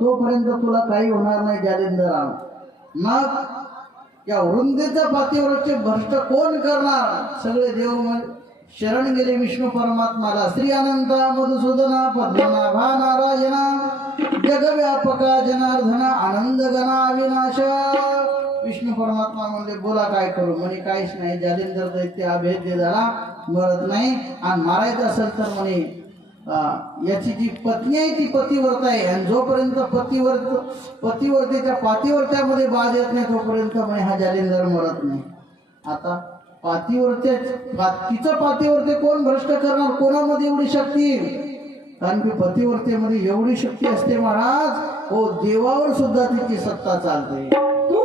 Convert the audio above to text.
तोपर्यंत तुला काही होणार नाही जालिंदरा. मग या वृंदेचा पातीवरचे भ्रष्ट कोण करणार? सगळे देव शरण गेले विष्णू परमात्माला. श्री अनंत मधुसूदना पद्मनाभा नारायणा जगव्यापका जनार्दना आनंद गणा अविनाश. विष्णू परमात्मा म्हणले बोला काय करू? म्हणे काहीच नाही. जालिंदर दैत्य अभेद्य झाला, मरत नाही. आणि मारायचं असेल तर म्हणे याची जी पत्नी आहे ती पतिव्रत आहे, आणि जोपर्यंत पतिव्रतेच्या पातिव्रत्यामध्ये बाध येत नाही तोपर्यंत म्हणे हा जालिंदर मरत नाही. आता तिचं पातिव्रते कोण भ्रष्ट करणार? कोणामध्ये एवढी शक्ती? कारण की पतिव्रतेमध्ये एवढी शक्ती असते महाराज, हो देवावर सुद्धा तिची सत्ता चालते. तू